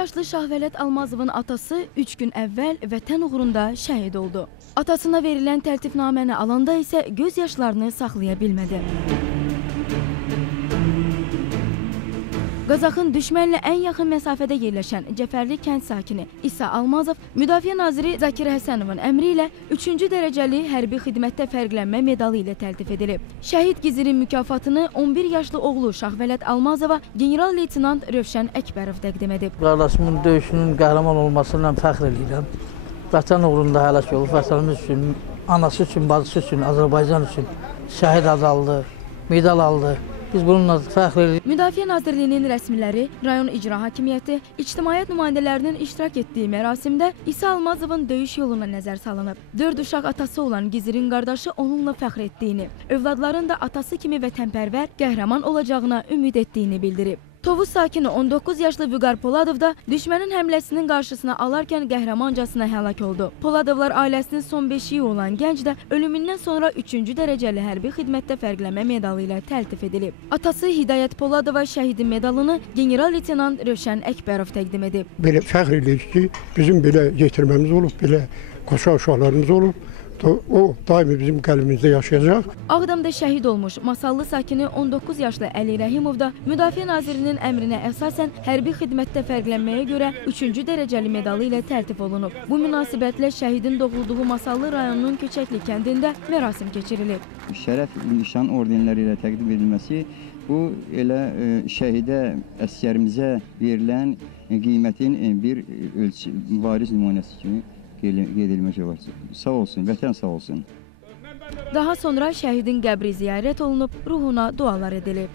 yaşlı Şahvələt Almazovun atası 3 gün əvvəl vətən uğrunda şəhid oldu. Atasına verilən təltifnaməni alanda isə göz yaşlarını saxlaya bilmədi. Qazaxın düşmənlə ən yaxın məsafədə yerləşən Cəfərli kənd sakini İsa Almazov Müdafiə naziri Zakir Həsənovun əmri ilə 3-cü dərəcəli hərbi xidmətdə fərqlənmə medalı ilə təltif edilib. Şəhid Gizirin mükafatını 11 yaşlı oğlu Şahvələt Almazova general-leytenant Rövşən Əkbərov təqdim edib. Qardaşımın döyüşünün qəhrəman olmasından fəxr edirəm. Vətən uğrunda həlak olub, vətənimiz üçün, anası üçün, bacısı üçün, Azərbaycan üçün şəhid adı aldı, medal aldı. Biz bununla fəxr edirik. Müdafiə Nazirliyinin rəsmiləri, rayon icra hakimiyyəti, ictimaiyyət nümayəndələrinin iştirak etdiyi mərasimdə İsa Almazovun döyüş yoluna nəzər salınıb. 4 uşaq atası olan Gizirin qardaşı onunla fəxr etdiyini, övladların da atası kimi vətənpərvər, qəhrəman olacağına ümid etdiyini bildirib. Tovuz sakini 19 yaşlı Vüqar Poladov da düşmənin həmləsinin qarşısına alarkən qəhrəmancasına həlak oldu. Poladovlar ailəsinin son beşiyi olan gənc də ölümündən sonra 3-cü dərəcəli hərbi xidmətdə fərqlənmə medalı ilə təltif edilib. Atası Hidayət Poladova şəhidin medalını general-leytenant Rövşən Əkbərov təqdim edib. Belə fəxr edirik ki, bizim belə yetirməmiz olub, belə qoçaq uşaqlarımız olub. O daimi bizim qəlbimizdə yaşayacaq. Ağdamda şəhid olmuş Masallı sakini 19 yaşlı Əli Rəhimov da Müdafiə Nazirinin əmrinə əsasən hərbi xidmətdə fərqlənməyə görə 3-cü dərəcəli medalı ilə təltif olunub. Bu münasibətlə şəhidin doğulduğu Masallı rayonunun Köçəkli kəndində mərasim keçirilib. Şərəf nişan ordenləri ilə təqdim edilməsi bu elə şəhidə əsgərimizə verilən qiymətin bir mübariz nümunəsi kimi qeyd var. Sağ olsun, vətən sağ olsun. Daha sonra şəhidin qəbri ziyarət olunub, ruhuna dualar edilib.